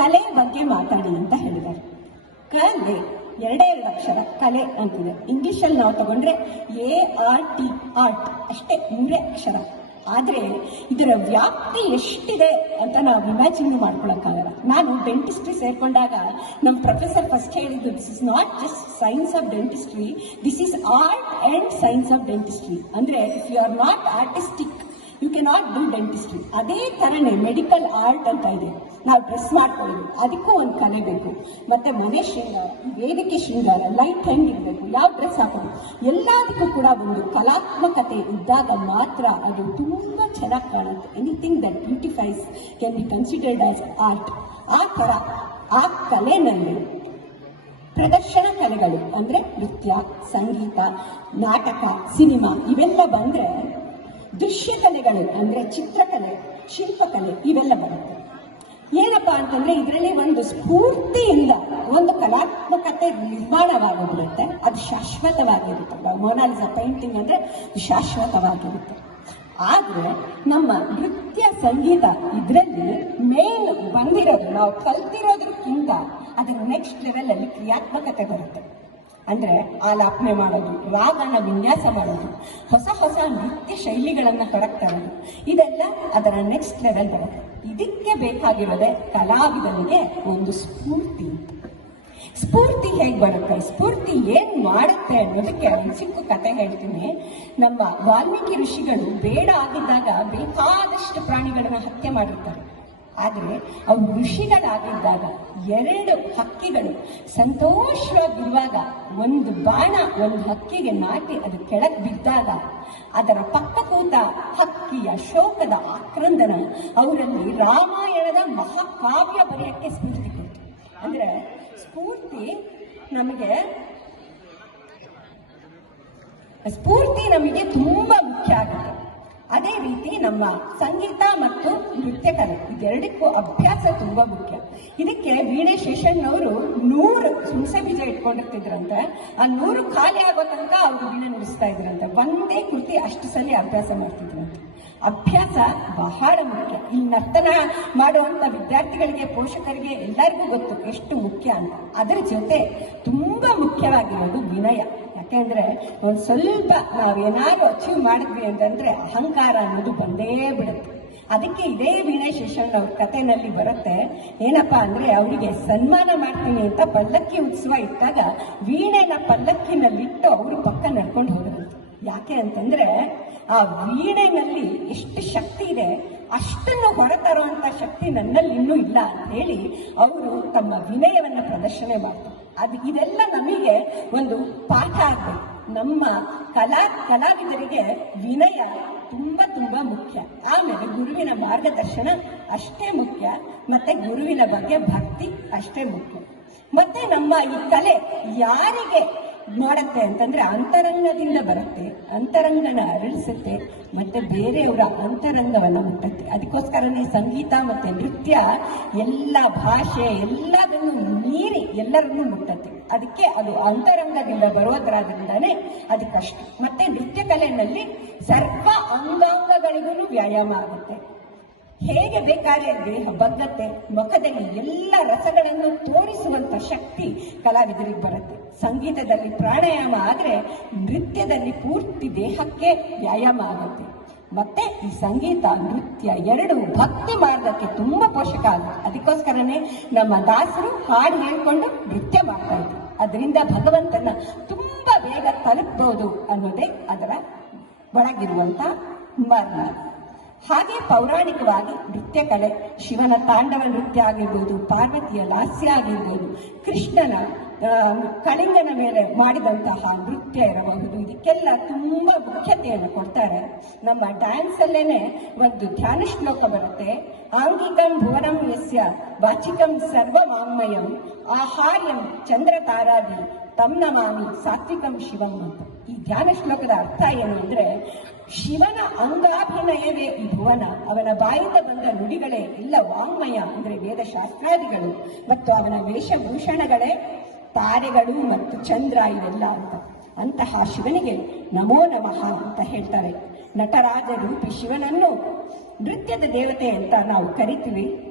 ಕಲೆ ಬಗ್ಗೆ ಮಾತಾಡಿ ಅಂತ ಹೇಳಿದ್ದಾರೆ. ಕಲೆ, ಎರಡೇ ಅಕ್ಷರ ಕಲೆ ಅಂತಿದೆ. ಇಂಗ್ಲಿಷಲ್ಲಿ ನಾವು ತಗೊಂಡ್ರೆ ಎ, ಆರ್, ಟಿ, ಆರ್ಟ್ ಅಷ್ಟೇ, ಮೂರೇ ಅಕ್ಷರ. ಆದ್ರೆ ಇದರ ವ್ಯಾಪ್ತಿ ಎಷ್ಟಿದೆ ಅಂತ ನಾವು ಇಮ್ಯಾಜಿನ್ ಮಾಡ್ಕೊಳಕ್ಕಾಗಲ್ಲ. ನಾನು ಡೆಂಟಿಸ್ಟ್ರಿ ಸೇರ್ಕೊಂಡಾಗ ನಮ್ಮ ಪ್ರೊಫೆಸರ್ ಫಸ್ಟ್ ಹೇಳಿದ್ದು this is not just science of dentistry this is art and science of dentistry ಅಂದ್ರೆ if you are not artistic cannot do dentistry ಅದೇ ಥರನೇ ಮೆಡಿಕಲ್ ಆರ್ಟ್ ಅಂತ ಇದೆ. ನಾವು ಡ್ರೆಸ್ ಮಾಡ್ಕೊಳ್ಳೋದು. ಅದಕ್ಕೂ ಒಂದು ಕಲೆ ಬೇಕು. ಮತ್ತೆ ಮನೆ ಶೃಂಗಾರ ವೇದಿಕೆ ಶೃಂಗಾರ ಲೈಟ್ ಹೆಂಗಿರ್ಬೇಕು ಯಾವ ಡ್ರೆಸ್ ಹಾಕೋದು? ಎಲ್ಲದಕ್ಕೂ ಕೂಡ ಒಂದು ಕಲಾತ್ಮಕತೆ ಇದ್ದಾಗ ಮಾತ್ರ ಅದು ತುಂಬ ಚೆನ್ನಾಗಿ ಕಾಣುತ್ತೆ. Anything that beautifies can be considered as art ಆ ಥರ, ಆ ಕಲೆನಲ್ಲಿ ಪ್ರದರ್ಶನ ಕಲೆಗಳು ಅಂದರೆ ನೃತ್ಯ, ಸಂಗೀತ, ನಾಟಕ, ಸಿನಿಮಾ, ಇವೆಲ್ಲ ಬಂದ್ರೆ ದೃಶ್ಯ ಅಂದರೆ ಅಂದ್ರೆ ಚಿತ್ರಕಲೆ, ಶಿಲ್ಪಕಲೆ, ಇವೆಲ್ಲ ಬರುತ್ತೆ. ಏನಪ್ಪಾ ಅಂತಂದ್ರೆ ಇದರಲ್ಲಿ ಒಂದು ಸ್ಫೂರ್ತಿಯಿಂದ ಒಂದು ಕಲಾತ್ಮಕತೆ ನಿರ್ಮಾಣವಾಗಿಬಿಡುತ್ತೆ. ಅದು ಶಾಶ್ವತವಾಗಿರುತ್ತೆ. ಮೊನಾಲಿಸ ಪೇಂಟಿಂಗ್ ಅಂದ್ರೆ ಶಾಶ್ವತವಾಗಿರುತ್ತೆ. ಆದ್ರೆ ನಮ್ಮ ನೃತ್ಯ ಸಂಗೀತ ಇದರಲ್ಲಿ ಮೇನ್ ಬಂದಿರೋದು, ನಾವು ಕಲ್ತಿರೋದ್ರಕ್ಕಿಂತ ಅದರ ನೆಕ್ಸ್ಟ್ ಲೆವೆಲ್ ಅಲ್ಲಿ ಕ್ರಿಯಾತ್ಮಕತೆ ಬರುತ್ತೆ. ಅಂದ್ರೆ ಆಲಾಪನೆ ಮಾಡೋದು, ರಾಗನ ವಿನ್ಯಾಸ ಮಾಡೋದು, ಹೊಸ ಹೊಸ ನೃತ್ಯ ಶೈಲಿಗಳನ್ನ ತೊಡಗ್ತಾ ಇರೋದು. ಇದೆಲ್ಲ ಅದರ ನೆಕ್ಸ್ಟ್ ಲೆವೆಲ್ ಬರುತ್ತೆ ಇದಕ್ಕೆ ಬೇಕಾಗಿರೋದೇ ಕಲಾವಿದನಿಗೆ ಒಂದು ಸ್ಫೂರ್ತಿ. ಸ್ಫೂರ್ತಿ ಹೇಗೆ ಬರುತ್ತೆ? ಸ್ಫೂರ್ತಿ ಏನ್ ಮಾಡುತ್ತೆ ಅನ್ನೋದಕ್ಕೆ ಒಂದು ಚಿಕ್ಕ ಕತೆ ಹೇಳ್ತೀನಿ. ನಮ್ಮ ವಾಲ್ಮೀಕಿ ಋಷಿಗಳು ಬೇಡ ಆಗಿದ್ದಾಗ ಬೇಕಾದಷ್ಟು ಪ್ರಾಣಿಗಳನ್ನ ಹತ್ಯೆ ಮಾಡಿರ್ತಾರೆ. ಆದ್ರೆ ಅವು ಋಷಿಗಳಾಗಿದ್ದಾಗ ಎರಡು ಹಕ್ಕಿಗಳು ಸಂತೋಷವಾಗಿರುವಾಗ ಒಂದು ಬಾಣ ಒಂದು ಹಕ್ಕಿಗೆ ನಾಟಿ ಅದು ಕೆಳಗೆ ಬಿದ್ದಾಗ ಅದರ ಪಕ್ಕ ಕೂತ ಹಕ್ಕಿಯ ಶೋಕದ ಆಕ್ರಂದನ ಅವರಲ್ಲಿ ರಾಮಾಯಣದ ಮಹಾಕಾವ್ಯ ಬರೆಯಕ್ಕೆ ಸ್ಫೂರ್ತಿ ಕೊಡ್ತು. ಅಂದ್ರೆ ಸ್ಫೂರ್ತಿ ನಮಗೆ ಸ್ಫೂರ್ತಿ ನಮಗೆ ತುಂಬಾ ಮುಖ್ಯ ಆಗುತ್ತೆ. ಅದೇ ರೀತಿ ನಮ್ಮ ಸಂಗೀತ ಮತ್ತು ನೃತ್ಯ ಕಲೆ ಇದೆರಡಕ್ಕೂ ಅಭ್ಯಾಸ ತುಂಬಾ ಮುಖ್ಯ. ಇದಕ್ಕೆ ವೀಣೆ ಶೇಷಣ್ಣವರು ನೂರು ಹುಣಸೆ ಬೀಜ ಇಟ್ಕೊಂಡಿರ್ತಿದ್ರಂತೆ. ಆ ನೂರು ಖಾಲಿ ಆಗೋ ತನಕ ಅವರು ವೀಣೆ ನುಡಿಸ್ತಾ ಇದ್ರಂತೆ. ಒಂದೇ ಕೃತಿ ಅಷ್ಟು ಸಲ ಅಭ್ಯಾಸ ಮಾಡ್ತಿದ್ರಂತೆ. ಅಭ್ಯಾಸ ಬಹಳ ಮುಖ್ಯ. ಈ ನರ್ತನ ಮಾಡುವಂತ ವಿದ್ಯಾರ್ಥಿಗಳಿಗೆ, ಪೋಷಕರಿಗೆ ಎಲ್ಲರಿಗೂ ಗೊತ್ತು ಎಷ್ಟು ಮುಖ್ಯ ಅಂತ. ಅದರ ಜೊತೆ ತುಂಬಾ ಮುಖ್ಯವಾಗಿರೋದು ವಿನಯ. ಯಾಕೆಂದ್ರೆ ಒಂದ್ ಸ್ವಲ್ಪ ನಾವೇನಾದ್ರು ಅಚೀವ್ ಮಾಡಿದ್ವಿ ಅಂತಂದ್ರೆ, ಅಹಂಕಾರ ಅನ್ನೋದು ಬಂದೇ ಬಿಡುತ್ತೆ. ಅದಕ್ಕೆ ಇದೇ ವೀಣೆ ಶೇಷಣ್ಣ ಅವ್ರ ಕಥೆನಲ್ಲಿ ಬರುತ್ತೆ, ಏನಪ್ಪಾ ಅಂದ್ರೆ, ಅವರಿಗೆ ಸನ್ಮಾನ ಮಾಡ್ತೀನಿ ಅಂತ ಪಲ್ಲಕ್ಕಿ ಉತ್ಸವ ಇಟ್ಟಾಗ ವೀಣೆನ ಪಲ್ಲಕ್ಕಿನಲ್ಲಿಟ್ಟು ಅವರು ಪಕ್ಕ ನಡ್ಕೊಂಡು ಹೋದ್ರು. ಯಾಕೆ ಅಂತಂದ್ರೆ, ಆ ವೀಣೆನಲ್ಲಿ ಎಷ್ಟು ಶಕ್ತಿ ಇದೆ, ಅಷ್ಟನ್ನು ಹೊರತರುವಂತ ಶಕ್ತಿ ನನ್ನಲ್ಲಿ ಇನ್ನೂ ಇಲ್ಲ ಅಂತ ಹೇಳಿ, ಅವರು ತಮ್ಮ ವಿನಯವನ್ನ ಪ್ರದರ್ಶನ ಮಾಡ್ತಾರೆ. ಅದು ಇದೆಲ್ಲ ನಮಗೆ ಒಂದು ಪಾಠ ಆಗ್ಬೇಕು. ನಮ್ಮ ಕಲಾ, ಕಲಾವಿದರಿಗೆ ವಿನಯ ತುಂಬ ತುಂಬ ಮುಖ್ಯ. ಆಮೇಲೆ ಗುರುವಿನ ಮಾರ್ಗದರ್ಶನ ಅಷ್ಟೇ ಮುಖ್ಯ, ಮತ್ತೆ ಗುರುವಿನ ಬಗ್ಗೆ ಭಕ್ತಿ ಅಷ್ಟೇ ಮುಖ್ಯ. ಮತ್ತೆ ನಮ್ಮ ಈ ಕಲೆ ಯಾರಿಗೆ ಮಾಡುತ್ತೆ ಅಂತಂದ್ರೆ ಅಂತರಂಗದಿಂದ ಬರುತ್ತೆ, ಅಂತರಂಗನ ಅರಳಿಸುತ್ತೆ, ಮತ್ತೆ ಬೇರೆಯವರ ಅಂತರಂಗವನ್ನ ಮುಟ್ಟುತ್ತೆ. ಅದಕ್ಕೋಸ್ಕರನೇ ಸಂಗೀತ ಮತ್ತೆ ನೃತ್ಯ, ಎಲ್ಲ ಭಾಷೆ ಎಲ್ಲದನ್ನು ಮೀರಿ ಎಲ್ಲರನ್ನೂ ಮುಟ್ಟತ್ತೆ. ಅದಕ್ಕೆ ಅದು ಅಂತರಂಗದಿಂದ ಬರೋದ್ರಾದ್ರಿಂದಾನೇ ಅದಕ್ಕಷ್ಟು ಮತ್ತೆ ನೃತ್ಯ ಕಲೆಯಲ್ಲಿ ಸರ್ವ ಅಂಗಾಂಗಗಳಿಗೂ ವ್ಯಾಯಾಮ ಆಗುತ್ತೆ. ಹೇಗೆ ಬೇಕಾದ್ರೆ ದೇಹ ಬಗ್ಗತ್ತೆ, ಮುಖದಲ್ಲಿ ಎಲ್ಲ ರಸಗಳನ್ನು ತೋರಿಸುವಂತ ಶಕ್ತಿ ಕಲಾವಿದರಿಗೆ ಬರುತ್ತೆ. ಸಂಗೀತದಲ್ಲಿ ಪ್ರಾಣಾಯಾಮ ಆದರೆ ನೃತ್ಯದಲ್ಲಿ ಪೂರ್ತಿ ದೇಹಕ್ಕೆ ವ್ಯಾಯಾಮ ಆಗುತ್ತೆ. ಮತ್ತೆ ಈ ಸಂಗೀತ, ನೃತ್ಯ ಎರಡು ಭಕ್ತಿ ಮಾರ್ಗಕ್ಕೆ ತುಂಬಾ ಪೋಷಕ ಆಗುತ್ತೆ. ಅದಕ್ಕೋಸ್ಕರನೇ ನಮ್ಮ ದಾಸರು ಹಾಡು ಹೇಳ್ಕೊಂಡು ನೃತ್ಯ ಮಾಡ್ತಾ ಇದ್ರು. ಅದರಿಂದ ಭಗವಂತನ ತುಂಬಾ ಬೇಗ ತಲುಪಬಹುದು ಅನ್ನೋದೇ ಅದರ ಒಳಗಿರುವಂತ ಮರ್ಮ ಹಾಗೆ ಪೌರಾಣಿಕವಾಗಿ ನೃತ್ಯ ಕಲೆ ಶಿವನ ತಾಂಡವ ನೃತ್ಯ ಆಗಿರ್ಬೋದು, ಪಾರ್ವತಿಯ ಲಾಸ್ಯ ಆಗಿರ್ಬೋದು, ಕೃಷ್ಣನ ಕಳಿಂಗನ ಮೇಲೆ ಮಾಡಿದಂತಹ ನೃತ್ಯ ಇರಬಹುದು. ಇದಕ್ಕೆಲ್ಲ ತುಂಬಾ ಮುಖ್ಯತೆಯನ್ನು ಕೊಡ್ತಾರೆ. ನಮ್ಮ ಡ್ಯಾನ್ಸ್ ಅಲ್ಲೇನೆ ಒಂದು ಧ್ಯಾನ ಶ್ಲೋಕ ಬರುತ್ತೆ. ಆಂಗಿಕಂ ಭುವನಂ ಯಸ್ಯ ವಾಚಿಕಂ ಸರ್ವ ವಾಂಗ್ಮಯಂ ಆಹಾರ್ಯಂ ಚಂದ್ರ ತಾರಾದಿ ತಮ್ ನಮಾಮಿ ಸಾತ್ವಿಕಂ ಶಿವಂ ಅಂತ. ಈ ಧ್ಯಾನ ಶ್ಲೋಕದ ಅರ್ಥ ಏನು ಅಂದ್ರೆ ಶಿವನ ಅಂಗಾಭಿನಯವೇ ಈ ಭುವನ. ಅವನ ಬಾಯಿಂದ ಬಂದ ನುಡಿಗಳೇ ಎಲ್ಲ ವಾಂಗ್ಮಯ ಅಂದ್ರೆ ವೇದಶಾಸ್ತ್ರಾದಿಗಳು. ಮತ್ತು ಅವನ ವೇಷಭೂಷಣಗಳೇ ತಾರೆಗಳು ಮತ್ತು ಚಂದ್ರ ಇವೆಲ್ಲ ಅಂತ. ಅಂತಹ ಶಿವನಿಗೆ ನಮೋ ನಮಃ ಅಂತ ಹೇಳ್ತಾರೆ. ನಟರಾಜ ರೂಪಿ ಶಿವನನ್ನು ನೃತ್ಯದ ದೇವತೆ ಅಂತ ನಾವು ಕರಿತೀವಿ.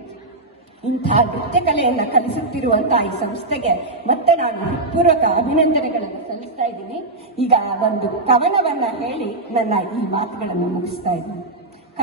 ಇಂಥ ನೃತ್ಯ ಕಲೆಯನ್ನ ಕಲಿಸುತ್ತಿರುವಂತಹ ಈ ಸಂಸ್ಥೆಗೆ ಮತ್ತೆ ನಾನು ಪೂರ್ವಕ ಅಭಿನಂದನೆಗಳನ್ನು ಸಲ್ಲಿಸ್ತಾ ಇದ್ದೀನಿ. ಈಗ ಒಂದು ಕವನವನ್ನ ಹೇಳಿ ನನ್ನ ಈ ಮಾತುಗಳನ್ನು ಮುಗಿಸ್ತಾ ಇದ್ದೀನಿ.